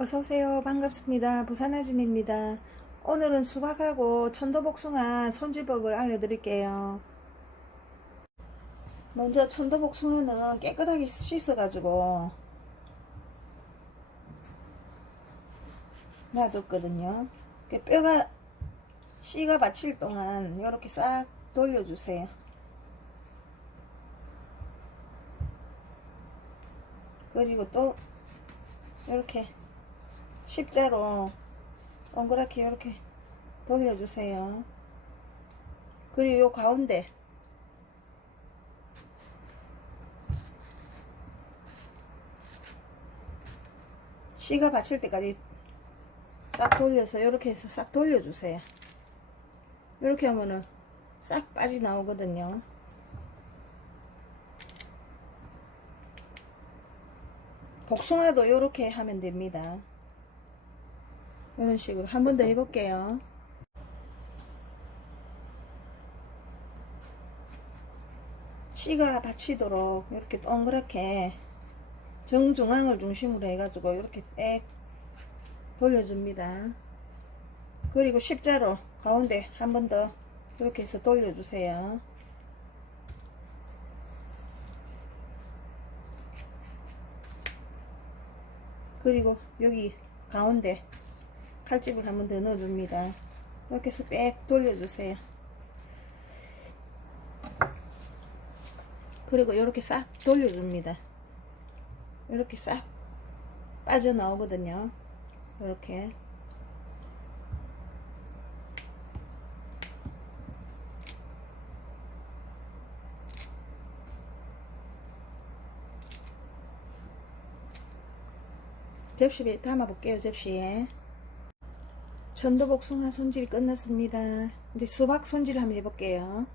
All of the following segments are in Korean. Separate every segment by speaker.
Speaker 1: 어서오세요. 반갑습니다. 부산 아줌입니다. 오늘은 수박하고 천도복숭아 손질법을 알려드릴게요. 먼저 천도복숭아는 깨끗하게 씻어가지고 놔뒀거든요. 이렇게 뼈가 씨가 받칠 동안 이렇게 싹 돌려주세요. 그리고 또 이렇게 십자로 동그랗게 이렇게 돌려주세요. 그리고 요 가운데 씨가 받칠 때까지 싹 돌려서 이렇게 해서 싹 돌려주세요. 이렇게 하면은 싹 빠져나오거든요. 복숭아도 이렇게 하면 됩니다. 이런 식으로 한 번 더 해볼게요. 씨가 받치도록 이렇게 동그랗게 정중앙을 중심으로 해가지고 이렇게 빽 돌려줍니다. 그리고 십자로 가운데 한 번 더 이렇게 해서 돌려주세요. 그리고 여기 가운데 칼집을 한번 더 넣어줍니다. 이렇게 해서 빽 돌려주세요. 그리고 이렇게 싹 돌려줍니다. 이렇게 싹 빠져나오거든요. 이렇게. 접시에 담아볼게요, 접시에. 전도복숭아 손질 끝났습니다. 이제 수박 손질 한번 해볼게요.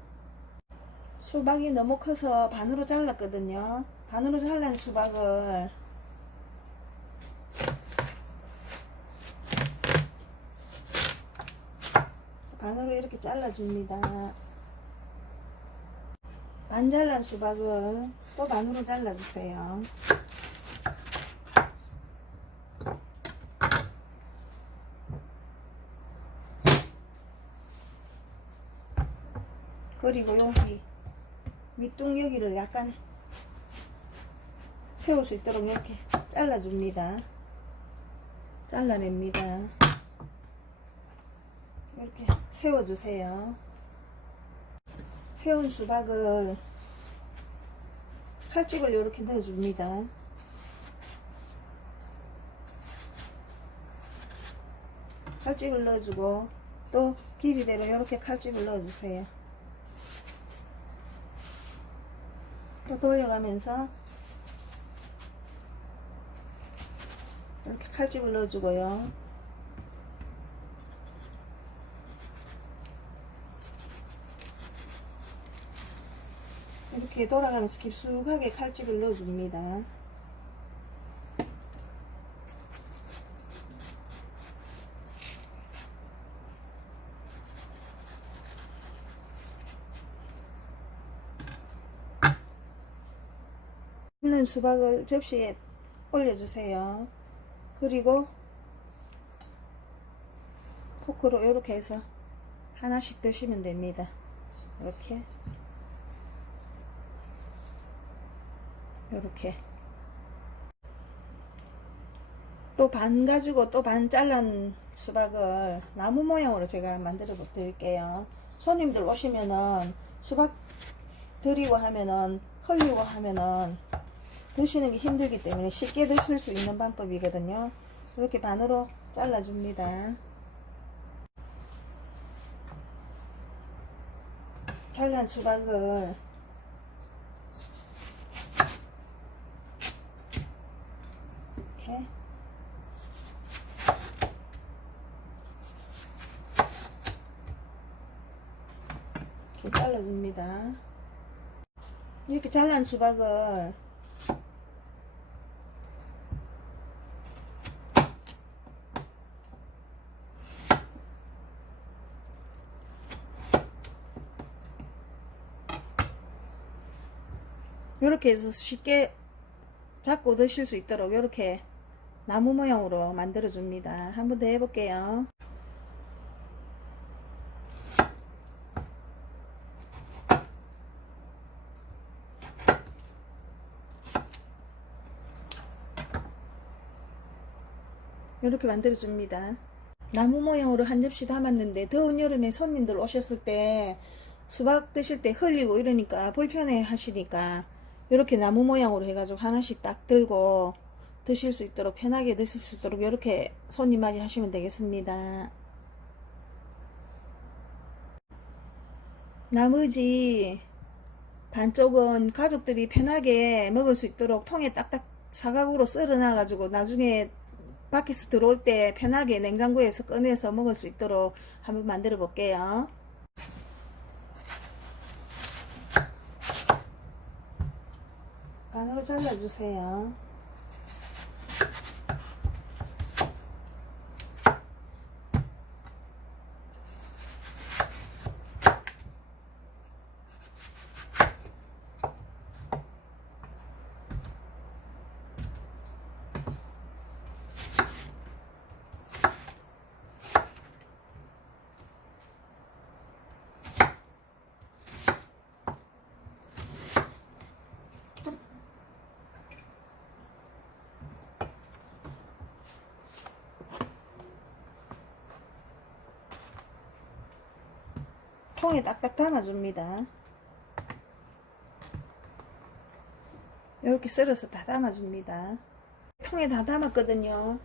Speaker 1: 수박이 너무 커서 반으로 잘랐거든요. 반으로 잘란 수박을 반으로 이렇게 잘라줍니다. 반 잘란 수박을 또 반으로 잘라주세요. 그리고 여기 밑둥 여기를 약간 세울 수 있도록 이렇게 잘라줍니다. 잘라냅니다. 이렇게 세워주세요. 세운 수박을 칼집을 이렇게 넣어줍니다. 칼집을 넣어주고 또 길이대로 이렇게 칼집을 넣어주세요. 또 돌려가면서 이렇게 칼집을 넣어주고요. 이렇게 돌아가면서 깊숙하게 칼집을 넣어줍니다. 있는 수박을 접시에 올려주세요. 그리고 포크로 이렇게 해서 하나씩 드시면 됩니다. 이렇게 이렇게 또 반 가지고 또 반 잘란 수박을 나무 모양으로 제가 만들어 드릴게요. 손님들 오시면은 수박 드리고 하면은 흘리고 하면은 드시는 게 힘들기 때문에 쉽게 드실 수 있는 방법이거든요. 이렇게 반으로 잘라줍니다. 잘란 수박을 이렇게 잘라줍니다. 이렇게 잘란 수박을 이렇게 해서 쉽게 잡고 드실 수 있도록 이렇게 나무 모양으로 만들어 줍니다. 한번 더 해볼게요. 이렇게 만들어 줍니다. 나무 모양으로 한 접시 담았는데 더운 여름에 손님들 오셨을 때 수박 드실 때 흘리고 이러니까 불편해 하시니까 이렇게 나무 모양으로 해가지고 하나씩 딱 들고 드실 수 있도록 편하게 드실 수 있도록 이렇게 손님 맞이 하시면 되겠습니다. 나머지 반쪽은 가족들이 편하게 먹을 수 있도록 통에 딱딱 사각으로 썰어놔 가지고 나중에 밖에서 들어올 때 편하게 냉장고에서 꺼내서 먹을 수 있도록 한번 만들어 볼게요. 반으로 잘라주세요. 통에 딱딱 담아줍니다. 이렇게 썰어서 다 담아줍니다. 통에 다 담았거든요.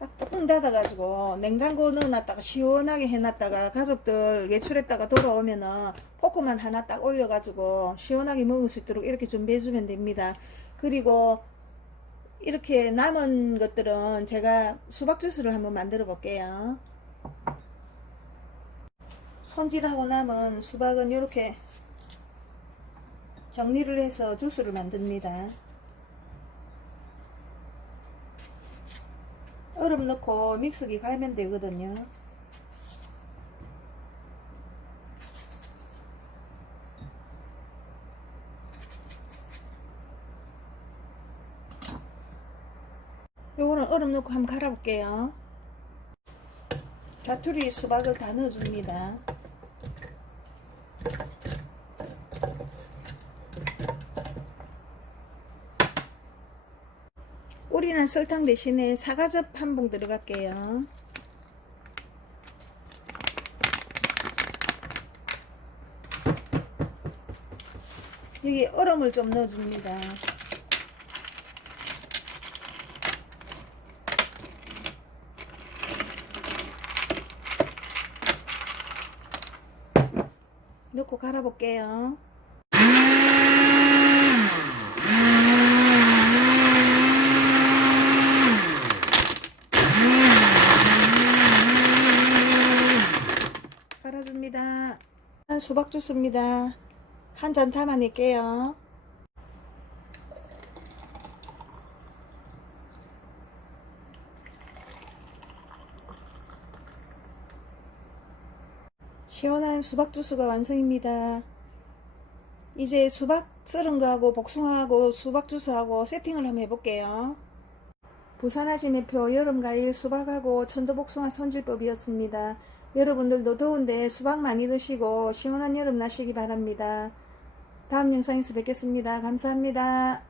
Speaker 1: 딱 뚜껑 닫아가지고 냉장고 넣어놨다가 시원하게 해놨다가 가족들 외출했다가 돌아오면은 포크만 하나 딱 올려가지고 시원하게 먹을 수 있도록 이렇게 준비해주면 됩니다. 그리고 이렇게 남은 것들은 제가 수박 주스를 한번 만들어 볼게요. 손질하고 남은 수박은 이렇게 정리를 해서 주스를 만듭니다. 얼음 넣고 믹서기 갈면 되거든요. 요거는 얼음 넣고 한번 갈아볼게요. 자투리 수박을 다 넣어줍니다. 꿀이나 설탕 대신에 사과즙 한 봉 들어갈게요. 여기 얼음을 좀 넣어줍니다. 넣고 갈아볼게요. 갈아줍니다. 한 수박 주스입니다. 한 잔 담아낼게요. 시원한 수박 주스가 완성입니다. 이제 수박 썰은 거하고 복숭아하고 수박 주스하고 세팅을 한번 해볼게요. 부산 아지매표 여름과일 수박하고 천도복숭아 손질법이었습니다. 여러분들도 더운데 수박 많이 드시고 시원한 여름 나시기 바랍니다. 다음 영상에서 뵙겠습니다. 감사합니다.